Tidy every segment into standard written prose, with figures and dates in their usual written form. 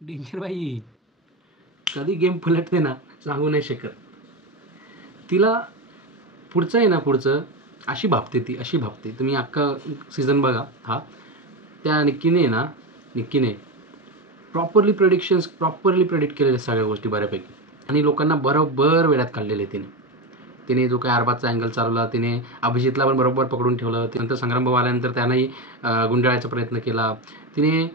Danger बाई कधी game पलटते ना सांगू नाही शकत. तिला पुढचं आहे ना, पुढचं अशी भाबते ती, अशी भाबते. तुम्ही अख्खा सीझन बघा. हा त्या निक्कीने प्रॉपरली प्रेडिक्ट केलेल्या सगळ्या गोष्टी बऱ्यापैकी, आणि लोकांना बरोबर वेळात काढलेले तिने जो काही अरबाजचा अँगल चालवला, तिने अभिजितला पण बरोबर पकडून ठेवलं. त्यानंतर संग्राम भाऊ आल्यानंतर त्यांनाही गुंडाळायचा प्रयत्न केला तिने.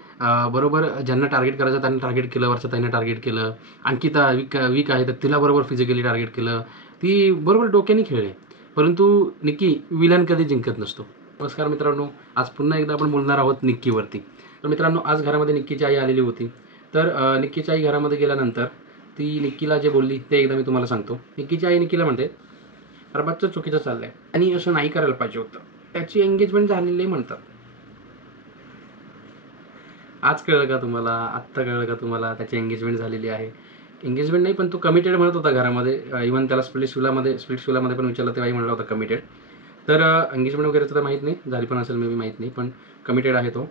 बरोबर ज्यांना टार्गेट करायचं त्यांना टार्गेट केलं, वरचं त्यांना टार्गेट केलं. अंकिता वीक आहे तर तिला बरोबर फिजिकली टार्गेट केलं. ती बरोबर डोक्याने खेळली. परंतु निक्की विलन कधी जिंकत नसतो. नमस्कार मित्रांनो, आज पुन्हा एकदा आपण बोलणार आहोत निक्कीवरती. तर मित्रांनो, आज घरामध्ये निक्कीची आई आलेली होती. तर निक्कीची आई घरामध्ये गेल्यानंतर ती निक्कीला जे बोलली ते एकदा मी तुम्हाला सांगतो. निक्कीची आई निक्कीला म्हणते, अरबाजचं चुकीचं चाललंय आणि असं नाही करायला पाहिजे होतं, त्याची एंगेजमेंट झालेली म्हणतात. आज कळलं का तुम्हाला? आत्ता कळलं का तुम्हाला त्याची एंगेजमेंट झालेली आहे? एंगेजमेंट नाही, पण तो कमिटेड म्हणत होता घरामध्ये. इव्हन त्याला स्प्लिट्सविलामध्ये पण विचारलं तेव्हाही म्हणला होता कमिटेड. तर एंगेजमेंट वगैरेचं तर माहीत नाही, झाली पण असेल मे बी, माहीत नाही, पण कमिटेड आहे तो.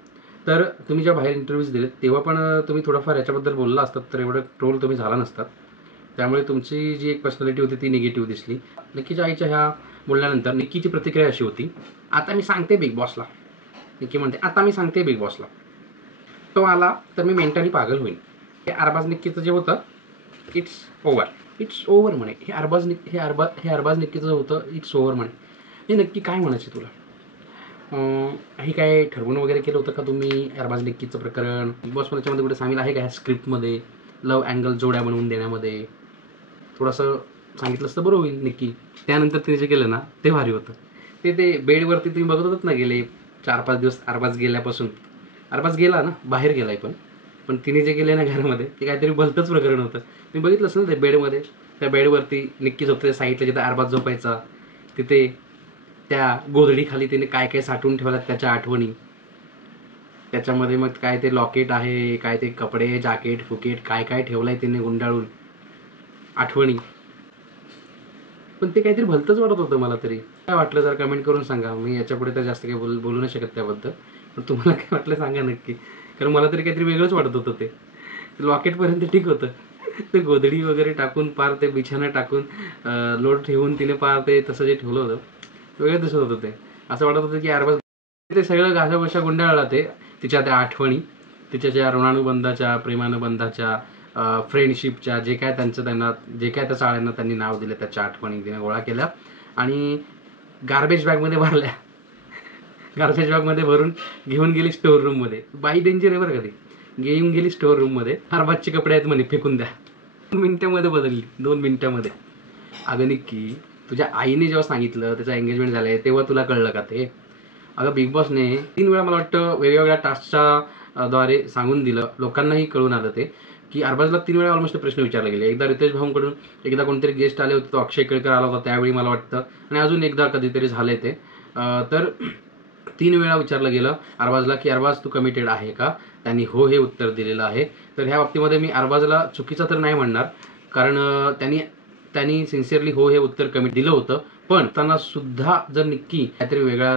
तर तुम्ही जेव्हा बाहेर इंटरव्ह्यूज दिलेत तेव्हा पण तुम्ही थोडंफार याच्याबद्दल बोलला असतात तर एवढं ट्रोल तुम्ही झाला नसतात. त्यामुळे तुमची जी एक पर्सनॅलिटी होती ती निगेटिव्ह दिसली. निक्कीच्या आईच्या ह्या बोलल्यानंतर निक्कीची प्रतिक्रिया अशी होती, आता मी सांगते बिग बॉसला. निक्की म्हणते, आता मी सांगते बिग बॉसला, तो आला तर मी मेंटली पागल होईल. हे अरबाज निक्कीचं जे होतं इट्स ओव्हर म्हणे. हे अरबाज निक्कीचं होतं इट्स ओव्हर म्हणे. हे नक्की काय म्हणायचे तुला? हे काय ठरवून वगैरे केलं होतं का तुम्ही अरबाज निक्कीचं प्रकरण? बिग बॉस याच्यामध्ये कुठे सामील आहे का ह्या स्क्रिप्टमध्ये? लव्ह अँगल जोड्या बनवून देण्यामध्ये थोडंसं सांगितलं असतं बरं होईल निक्की. त्यानंतर तिने जे केलं ना ते भारी होतं. ते बेडवरती तुम्ही बघत होतात ना गेले 4-5 दिवस अरबाज गेल्यापासून. अरबाज गेला ना, बाहेर गेलाय, पण तिने जे केलं ना घरामध्ये ते काहीतरी भलतंच प्रकरण होतं. मी बघितलं असं ना ते बेडमध्ये, त्या बेडवरती निक्की झोपते, साईडला जिथं अरबाज झोपायचा तिथे त्या गोधडीखाली तिने काय काय साठवून ठेवल्यात त्याच्या आठवणी. त्याच्यामध्ये मग काय ते लॉकेट आहे, काय ते कपडे, जॅकेट फुकेट काय काय ठेवलंय तिने गुंडाळून आठवणी. पण ते काहीतरी भलतंच वाटत होतं मला तरी. काय वाटलं जर कमेंट करून सांगा. मी याच्यापुढे तर जास्त काही बोलू नाही शकत त्याबद्दल, पण तुम्हाला काय वाटलं सांगा नक्की. कारण मला तरी काहीतरी वेगळंच वाटत होतं. ते लॉकेटपर्यंत ठीक होतं, ते गोधडी वगैरे टाकून पार ते बिछाना टाकून लोड ठेवून तिने पार ते तसं जे ठेवलं होतं वेगळं दिसत होतं. ते असं वाटत होतं की अरबाज ते सगळं घासाबशा गुंडाळला. ते तिच्या त्या आठवणी, तिच्या ज्या ऋणानुबंधाच्या, प्रेमानुबंधाच्या, फ्रेंडशिपच्या, जे काय त्या चाळ्यांना त्यांनी नाव दिलं त्याच्या आठवणी तिने गोळा केल्या आणि गार्बेज बॅगमध्ये भरल्या. गार्बेज बॅगमध्ये भरून घेऊन गेली स्टोअर रूममध्ये. बाई डेंजर आहे बरं का. ती घेऊन गेली स्टोअर रूममध्ये. अरबाजचे कपडे आहेत म्हणे, फेकून द्या. 2 मिनिटामध्ये बदलली, 2 मिनिटामध्ये. अगं निक्की, तुझ्या आईने जेव्हा सांगितलं त्याचं एंगेजमेंट झालंय तेव्हा तुला कळलं का ते? अगं बिग बॉसने 3 वेळा मला वाटतं वेगवेगळ्या टास्कच्या द्वारे सांगून दिलं, लोकांनाही कळून आलं ते, की अरबाजला 3 वेळा ऑलमोस्ट प्रश्न विचारले गेले. एकदा रितेश भाऊंकडून, एकदा कोणतरी गेस्ट आले होते, तो अक्षय केळकर आला होता त्यावेळी मला वाटतं, आणि अजून एकदा कधीतरी झालंय ते. तर 3 वेळा विचारलं गेलं अरबाजला की अरबाज तू कमिटेड आहे का? त्यांनी हो हे उत्तर दिलेलं आहे. तर ह्या बाबतीमध्ये मी अरबाजला चुकीचं तर नाही म्हणणार, कारण त्यांनी सिन्सिअरली हो हे उत्तर कमिट दिलं होतं. पण त्यांना सुद्धा जर निक्की काहीतरी वेगळ्या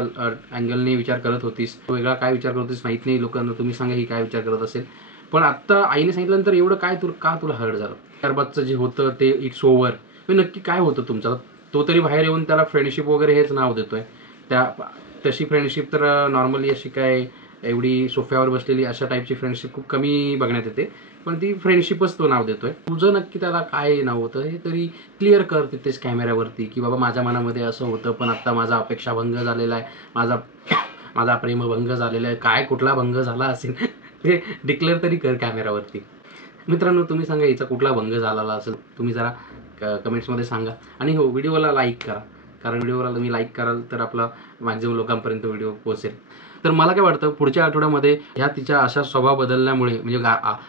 अँगलने विचार करत होतीस, वेगळा काय विचार करत होतीस माहीत नाही, लोकांना तुम्ही सांगा ही काय विचार करत असेल. पण आत्ता आईने सांगितल्यानंतर एवढं काय का तुला हर्ट झालं? अरबाजचं जे होतं ते इट्स ओव्हर, नक्की काय होतं तुमचं? तो तरी बाहेर येऊन त्याला फ्रेंडशिप वगैरे हेच नाव देतोय. तशी फ्रेंडशिप तर नॉर्मली अशी काय एवढी सोफ्यावर बसलेली अशा टाईपची फ्रेंडशिप खूप कमी बघण्यात येते, पण ती फ्रेंडशिपच तो नाव देतोय. तुझं नक्की त्याला काय नाव होतं हे तरी क्लिअर कर तिथेच कॅमेऱ्यावरती, की बाबा माझ्या मनामध्ये असं होतं पण आत्ता माझा अपेक्षाभंग झालेला आहे, माझा प्रेमभंग झालेला आहे. काय कुठला भंग झाला असेल ते डिक्लेअर तरी कर कॅमेऱ्यावरती. मित्रांनो, तुम्ही सांगा हिचा कुठला भंग झालेला असेल, तुम्ही जरा कमेंट्समध्ये सांगा. आणि हो, व्हिडिओला लाईक करा, कारण व्हिडिओला तुम्ही लाईक कराल तर आपला मॅक्झिमम लोकांपर्यंत व्हिडिओ पोहोचेल. तर मला काय वाटतं पुढच्या आठवड्यामध्ये ह्या तिच्या अशा स्वभाव बदलल्यामुळे, म्हणजे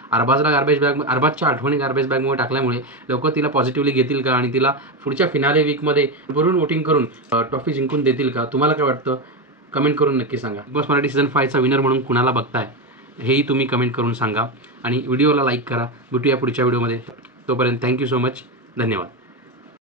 अरबाजच्या आठवणी गार्बेज बॅगमुळे टाकल्यामुळे लोक तिला पॉझिटिव्हली घेतील का आणि तिला पुढच्या फिनाले वीकमध्ये भरून वोटिंग करून ट्रॉफी जिंकून देतील का? तुम्हाला काय वाटतं? कमेंट करून नक्की सांगा. बिग बॉस मराठी सीझन 5चा विनर म्हणून कुणाला बघताय हेही तुम्ही कमेंट करून सांगा आणि व्हिडिओला लाईक करा. भेटूया पुढच्या व्हिडिओमध्ये. तोपर्यंत थँक्यू सो मच. धन्यवाद.